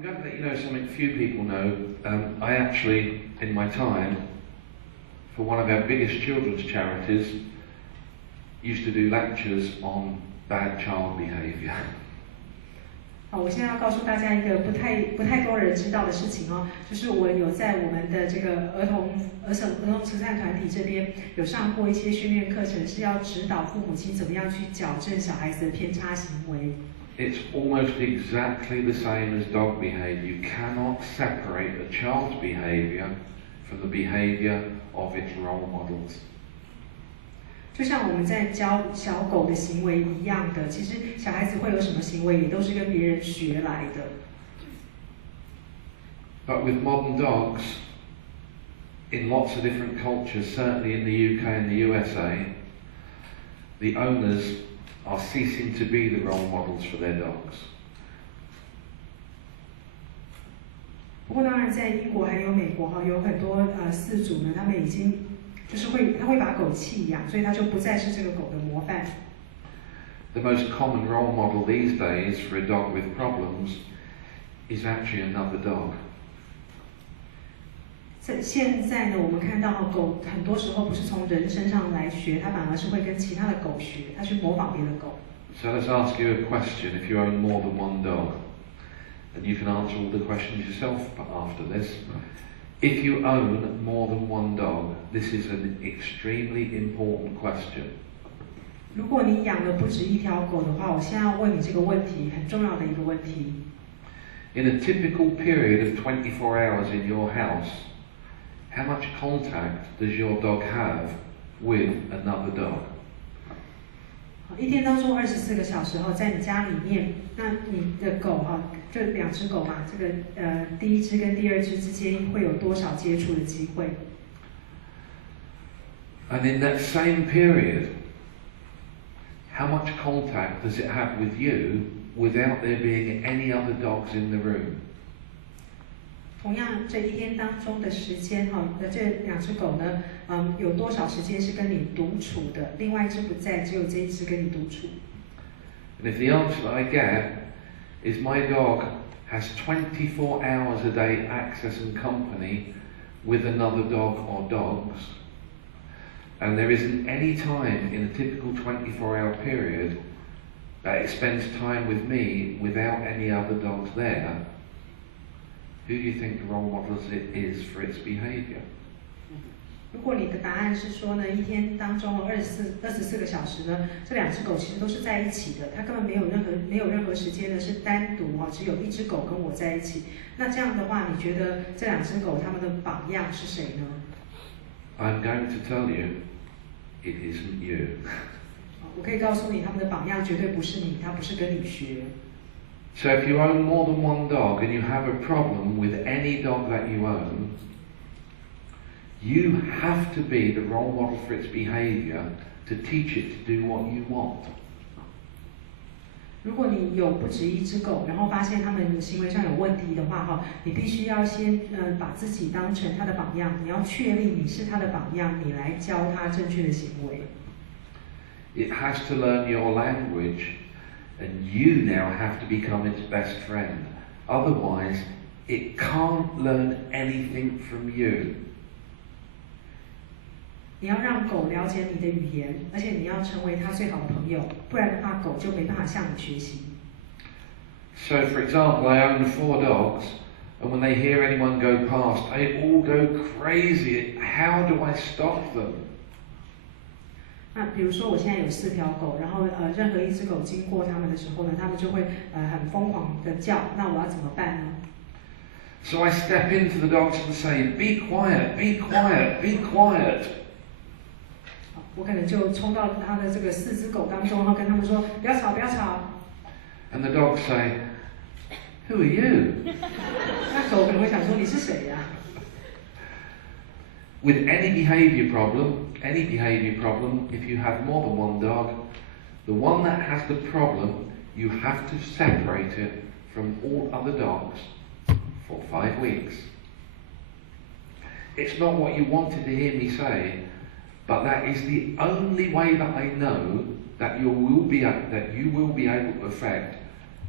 I'm going to let you know something few people know. I actually, in my time, for one of our biggest children's charities, used to do lectures on bad child behaviour. 我现在要告诉大家一个不太多人知道的事情哦，就是我有在我们的这个儿童慈善团体这边有上过一些训练课程，是要指导父母亲怎么样去矫正小孩子的偏差行为。It's almost exactly the same as dog behaviour. You cannot separate a child's behaviour from the behaviour of its role models. 就像我们在教小狗的行为一样的，其实小孩子会有什么行为，也都是跟别人学来的。But with modern dogs, in lots of different cultures, certainly in the UK and the USA, the owners are ceasing to be the role models for their dogs. 不过当然，在英国还有美国哈，有很多饲主呢，他们已经就是他会把狗弃养，所以他就不再是这个狗的模范。The most common role model these days for a dog with problems is actually another dog. 现在呢，我们看到狗很多时候不是从人身上来学，它反而是会跟其他的狗学，它去模仿别的狗。So let's ask you a question. If you own more than one dog, and you can answer all the questions yourself after this. If you own more than one dog, this is an extremely important question. 如果你养了不止一条狗的话，我现在要问你这个问题，很重要的一个问题。In a typical period of 24 hours in your house, how much contact does your dog have with another dog? 一天当中24个小时哈，在你家里面，那你的狗哈，这2只狗嘛，这个第一只跟第2只之间会有多少接触的机会 And in that same period, how much contact does it have with you without there being any other dogs in the room? 同样，这一天当中的时间哈，这2只狗呢，有多少时间是跟你独处的？另外一只不在，只有这一只跟你独处。And if the answer that I get is my dog has 24 hours a day access and company with another dog or dogs, and there isn't any time in a typical 24-hour period that it spends time with me without any other dogs there, who do you think the role model is for its behaviour? 如果你的答案是说呢，一天当中24个小时呢，这2只狗其实都是在一起的，它根本没有任何时间呢是单独只有1只狗跟我在一起。那这样的话，你觉得这2只狗它们的榜样是谁呢 I'm going to tell you, it isn't you. 我可以告诉你，它们的榜样绝对不是你，它不是跟你学。So if you own more than one dog and you have a problem with any dog that you own, you have to be the role model for its behaviour to teach it to do what you want. 如果你有不止1只狗，然后发现它们行为上有问题的话，你必须要先把自己当成它的榜样，你要确立你是它的榜样，你来教它正确的行为。It has to learn your language, and you now have to become its best friend. Otherwise, it can't learn anything from you. 你要让狗了解你的语言，而且你要成为它最好的朋友，不然的话，狗就没办法向你学习。So, for example, I own 4 dogs, and when they hear anyone go past, they all go crazy. How do I stop them? 那比如说，我现在有4条狗，然后任何1只狗经过它们的时候呢，它们就会很疯狂的叫，那我要怎么办呢？ So I step into the dogs and say, "Be quiet, be quiet, be quiet." 我可能就冲到它的这个4只狗当中，然后跟他们说：“不要吵，不要吵。” And the dogs say, "Who are you?" 那狗可能会想说：“你是谁呀？” With any behaviour problem, if you have more than one dog, the one that has the problem, you have to separate it from all other dogs for 5 weeks. It's not what you wanted to hear me say, but that is the only way that I know that you will be able to affect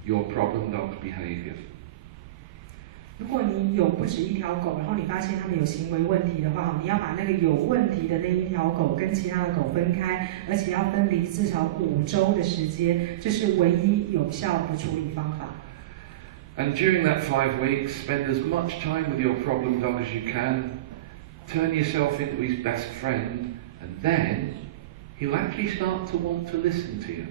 your problem dog's behaviour. 如果你有不止一条狗，然后你发现它们有行为问题的话，你要把那个有问题的那一条狗跟其他的狗分开，而且要分离至少5周的时间，这是唯一有效的处理方法。And during that 5 weeks, spend as much time with your problem dog as you can. Turn yourself into his best friend, and then he'll actually start to want to listen to you.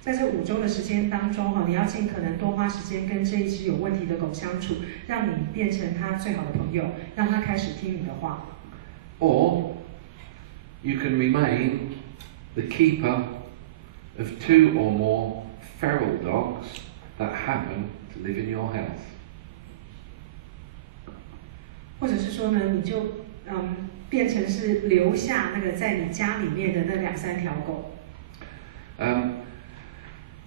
在这5周的时间当中，你要尽可能多花时间跟这一只有问题的狗相处，让你变成它最好的朋友，让它开始听你的话。Or you can remain the keeper of 2 or more feral dogs that happen to live in your house. 或者是说呢，你就变成是留下那个在你家里面的那2-3条狗。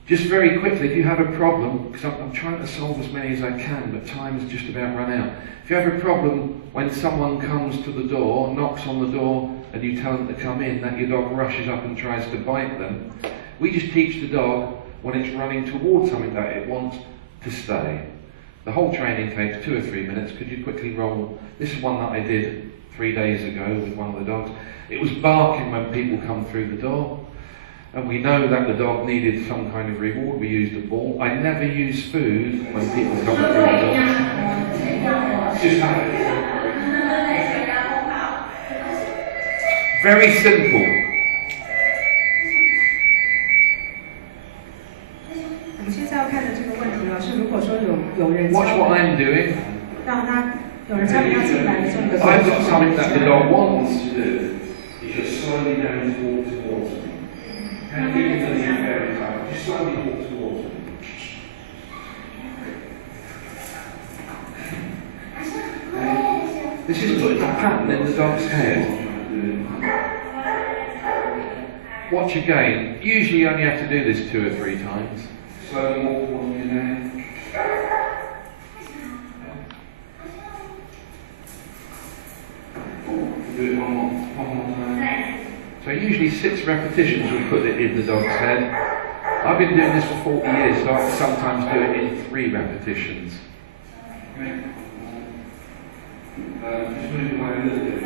Just very quickly, if you have a problem, because I'm trying to solve as many as I can, but time has just about run out. If you have a problem when someone comes to the door, knocks on the door, and you tell them to come in, that your dog rushes up and tries to bite them, we just teach the dog when it's running towards something that it wants to stay. The whole training takes 2 or 3 minutes. Could you quickly roll? This is one that I did 3 days ago with one of the dogs. It was barking when people come through the door. And we know that the dog needed some kind of reward. We used a ball. I never use food when people come through the door. Just very simple. 我们现在要看的这个问题是，如果说有人 Watch what I'm doing. 让他有人敲门要进来的时候，你的狗 I've got something that the dog wants to do. You just slowly down walk towards me. Can't get into the very time. Just slowly walk towards me. This is putting a pattern in the dog's head. Watch again. Usually you only have to do this 2 or 3 times. Slowly walk towards me now. Do it one more time. So usually 6 repetitions will put it in the dog's head. I've been doing this for 40 years, so I sometimes do it in 3 repetitions. Just move away a little bit.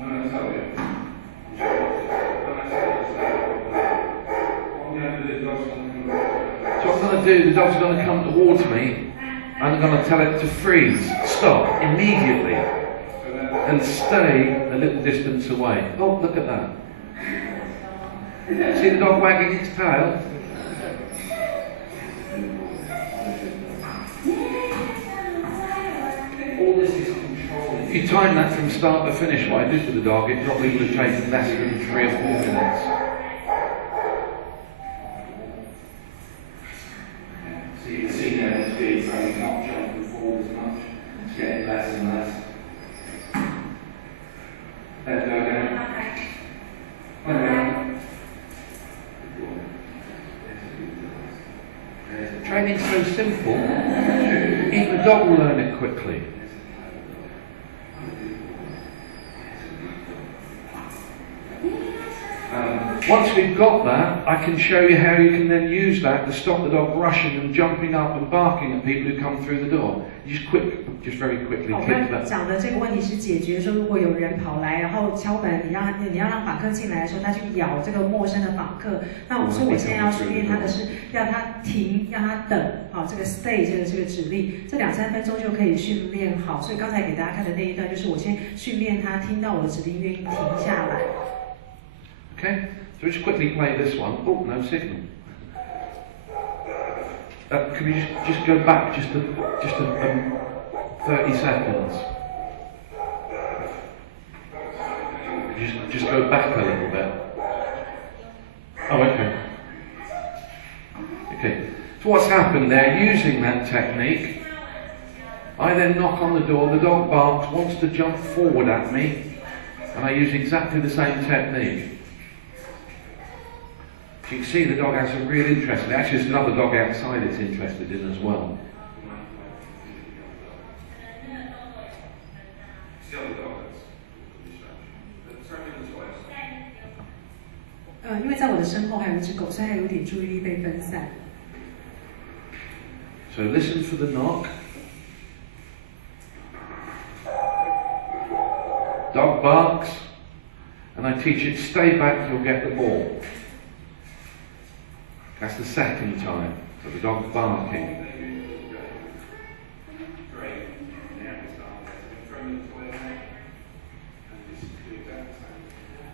I'm going to tell you. So what I'm going to do, the dog's going to come towards me, and I'm going to tell it to freeze, stop, immediately, and stay a little distance away. Oh, look at that. See the dog wagging its tail? All this is control. If you time that from start to finish, what I did with the dog, it probably would have taken less than 3 or 4 minutes. So you can see now the speed, so he's not jumping forward as much. It's getting less and less. Let go again. Training's so simple, even the dog will learn it quickly. Once we've got that, I can show you how you can then use that to stop the dog rushing and jumping up and barking at people who come through the door. Just very quickly kick that. 讲的这个问题是解决说，如果有人跑来，然后敲门，你要让访客进来的时候，他去咬这个陌生的访客。那我说我现在要训练他的是要他停，让他等，这个 stay 这个指令，这2-3分钟就可以训练好。所以刚才给大家看的那一段，就是我先训练他听到我的指令愿意停下来。Okay, so just quickly play this one. Oh, no signal. Can we just go back just a 30 seconds? Just go back a little bit. Oh, okay. Okay. So what's happened there? Using that technique, I then knock on the door. The dog barks, wants to jump forward at me, and I use exactly the same technique. You can see the dog has a real interest. Actually, there's another dog outside it's interested in as well. 因为在我的身后还有一只狗，所以它有点注意力被分散。So listen for the knock. Dog barks, and I teach it, stay back, you'll get the ball. That's the second time. So the dog's barking.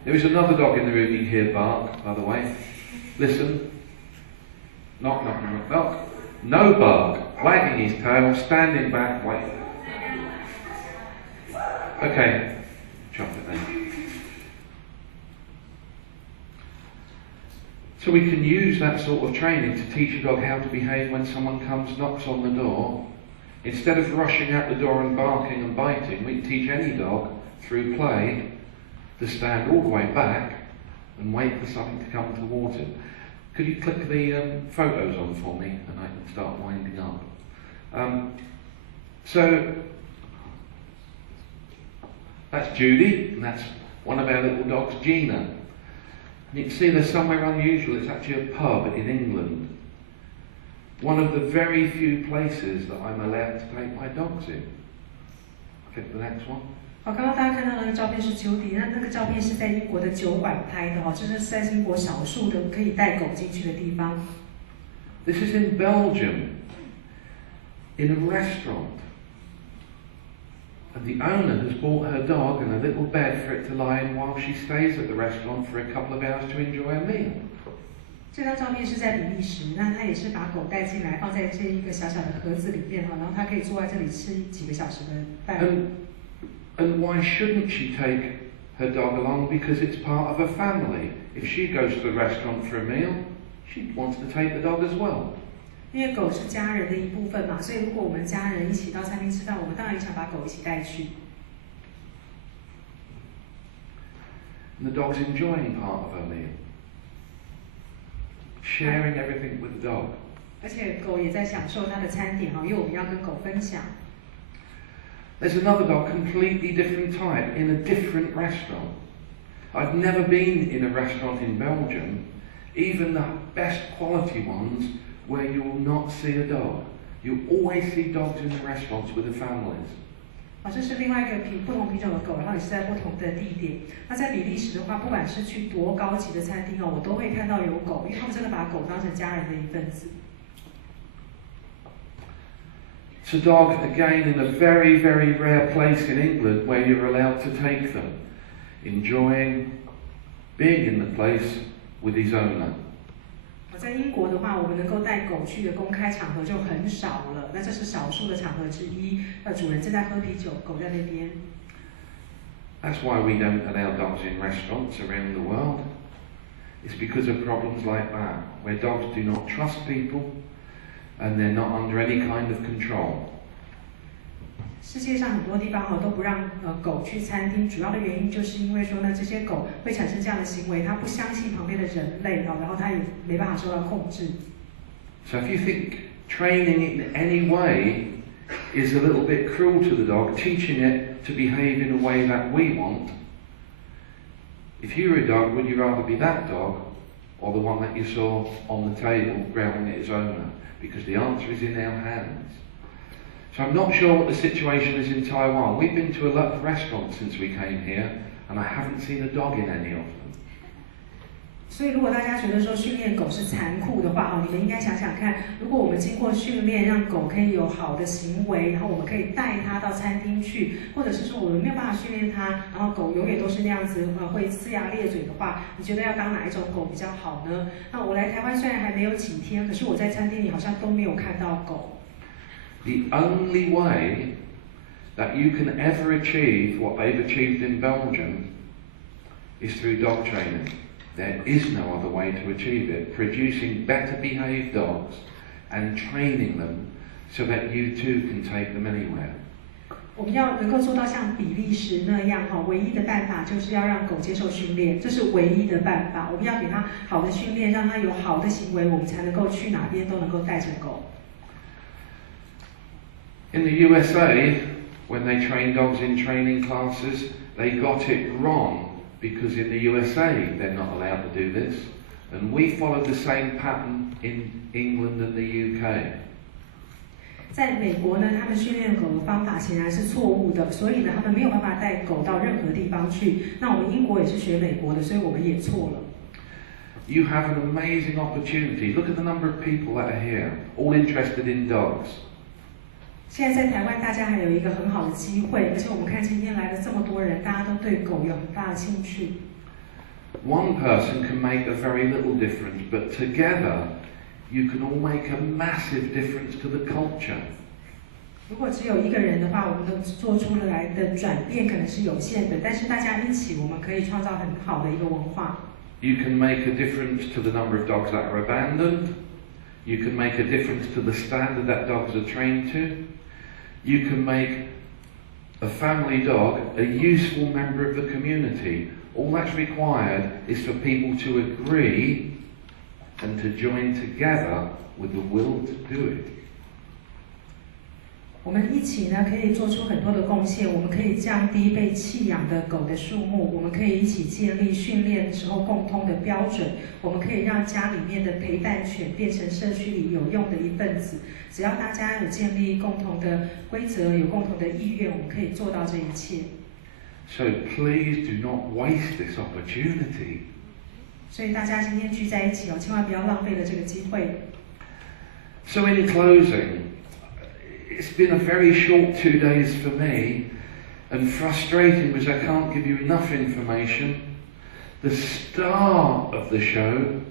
There is another dog in the room you hear bark, by the way. Listen. Knock, knock, knock, knock. No bark. Wagging his tail, standing back, wait. Okay. Chop it then. So we can use that sort of training to teach a dog how to behave when someone comes, knocks on the door. Instead of rushing out the door and barking and biting, we can teach any dog, through play, to stand all the way back and wait for something to come towards him. Could you click the photos on for me and I can start winding up? So that's Judy, and that's one of our little dogs, Gina. And you can see there's somewhere unusual. It's actually a pub in England. One of the very few places that I'm allowed to take my dogs in. Click the next one. 好，刚刚大家看到那个照片是Judy，那个照片是在英国的酒馆拍的哦，这是在英国少数的可以带狗进去的地方。This is in Belgium, in a restaurant. And the owner has bought her dog and a little bed for it to lie in while she stays at the restaurant for a couple of hours to enjoy a meal. 这张照片是在比利时，那他也是把狗带进来，放在这一个小小的盒子里面哈，然后他可以坐在这里吃几个小时的饭。And why shouldn't she take her dog along? Because it's part of her family. If she goes to the restaurant for a meal, she wants to take the dog as well. 因为狗是家人的一部分嘛，所以如果我们家人一起到餐厅吃饭，我们当然也想把狗一起带去。And the dog's enjoying part of her meal, sharing everything with the dog. 而且狗也在享受它的餐点哈，因为我们要跟狗分享。There's another dog, completely different type, in a different restaurant. I've never been in a restaurant in Belgium, even the best quality ones, where you will not see a dog. You always see dogs in the restaurants with the families. 这是另外一个不同品种的狗，然后也是在不同的地点。那在比利时的话，不管是去多高级的餐厅哦，我都会看到有狗，因为他们真的把狗当成家人的一份子。It's a dog, again, in a very, very rare place in England where you're allowed to take them, enjoying being in the place with his owner. 在英国的话，我们能够带狗去的公开场合就很少了，那这是少数的场合之一。主人正在喝啤酒，狗在那边。That's why we don't allow dogs in restaurants around the world. It's because of problems like that, where dogs do not trust people and they're not under any kind of control. 世界上很多地方都不让狗去餐厅，主要的原因就是因为说呢，这些狗会产生这样的行为，它不相信旁边的人类然后它也没办法受到控制。So if you think training it in any way is a little bit cruel to the dog, teaching it to behave in a way that we want, if you were a dog, would you rather be that dog or the one that you saw on the table growling at its owner? Because the answer is in our hands. So I'm not sure what the situation is in Taiwan. We've been to a lot of restaurants since we came here, and I haven't seen a dog in any of them. 所以如果大家觉得说训练狗是残酷的话，你们应该想想看，如果我们经过训练，让狗可以有好的行为，然后我们可以带它到餐厅去，或者是说我们没有办法训练它，然后狗永远都是那样子会呲牙咧嘴的话，你觉得要当哪一种狗比较好呢？那我来台湾虽然还没有几天，可是我在餐厅里好像都没有看到狗。The only way that you can ever achieve what they've achieved in Belgium is through dog training. There is no other way to achieve it. Producing better behaved dogs and training them so that you too can take them anywhere. 我们要能够做到像比利时那样唯一的办法就是要让狗接受训练，这是唯一的办法。我们要给它好的训练，让它有好的行为，我们才能够去哪边都能够带着狗。In the USA, when they train dogs in training classes, they got it wrong because in the USA they're not allowed to do this, and we followed the same pattern in England and the UK. 在美国呢，他们训练狗的方法显然是错误的，所以呢，他们没有办法带狗到任何地方去。那我们英国也是学美国的，所以我们也错了。You have an amazing opportunity. Look at the number of people that are here, all interested in dogs. 现在在台湾，大家还有一个很好的机会，而且我们看今天来了这么多人，大家都对狗有很大的兴趣。One person can make a very little difference, but together you can all make a massive difference to the culture. 如果只有一个人的话，我们做出来的转变可能是有限的，但是大家一起，我们可以创造很好的一个文化。You can make a difference to the number of dogs that are abandoned. You can make a difference to the standard that dogs are trained to. You can make a family dog a useful member of the community. All that's required is for people to agree and to join together with the will to do it. 我们一起呢，可以做出很多的贡献。我们可以降低被弃养的狗的数目，我们可以一起建立训练时候共通的标准。我们可以让家里面的陪伴犬变成社区里有用的一份子。只要大家有建立共同的规则，有共同的意愿，我们可以做到这一切。So please do not waste this opportunity. 所以大家今天聚在一起哦，千万不要浪费了这个机会。So in closing, it's been a very short 2 days for me, and frustrating because I can't give you enough information. The star of the show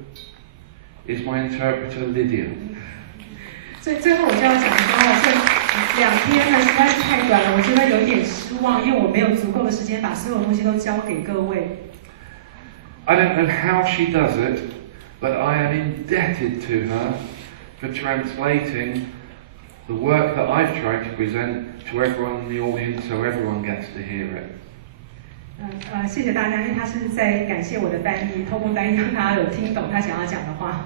is my interpreter Lydia. 所以最后我就要讲说，这2天呢实在是太短了，我觉得有一点失望，因为我没有足够的时间把所有东西都交给各位。I don't know how she does it, but I am indebted to her for translating the work that I've tried to present to everyone in the audience so everyone gets to hear it. 谢谢大家，因为他是在感谢我的翻译，透过翻译让大家有听懂他想要讲的话。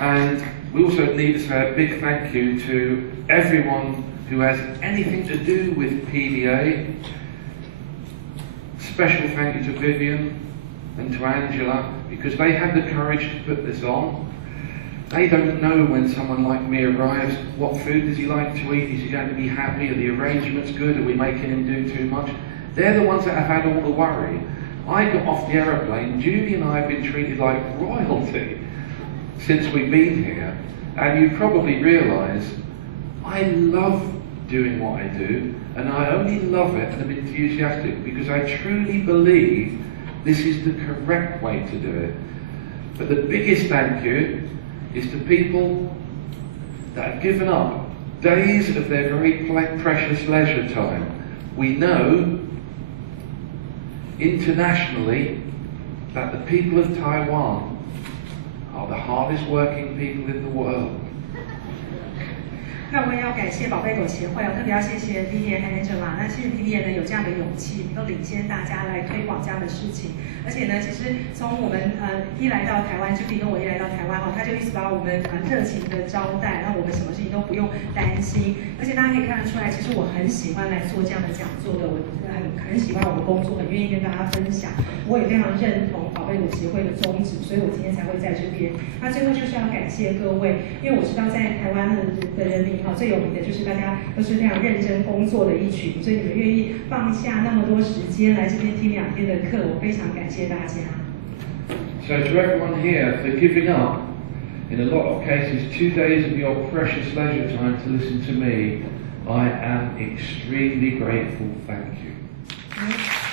And we also need to say a big thank you to everyone who has anything to do with PDA. Special thank you to Vivian and to Angela, because they had the courage to put this on. They don't know when someone like me arrives, what food does he like to eat? Is he going to be happy? Are the arrangements good? Are we making him do too much? They're the ones that have had all the worry. I got off the aeroplane, Julie and I have been treated like royalty since we've been here, and you probably realise I love doing what I do, and I only love it and am enthusiastic because I truly believe this is the correct way to do it. But the biggest thank you is to people that have given up days of their very precious leisure time. We know internationally that the people of Taiwan are the hardest working people in the world. 那我也要感谢宝贝狗协会，特别要谢谢 Vivian 和 Angela。那谢谢 Vivian 呢有这样的勇气，能够领先大家来推广这样的事情。而且呢，其实从我们一来到台湾，就跟我一来到台湾他就一直把我们热情的招待，让我们什么事情都不用担心。而且大家可以看得出来，其实我很喜欢来做这样的讲座的，我很喜欢我的工作，很愿意跟大家分享。我也非常认同宝贝狗协会的宗旨，所以我今天才会在这边。那最后就是要感谢各位，因为我知道在台湾的人里最有名的就是大家都是非常认真工作的一群，所以你们愿意放下那么多时间来这边听2天的课，我非常感谢大家。So to everyone here for giving up, in a lot of cases, 2 days of your precious leisure time to listen to me, I am extremely grateful. Thank you.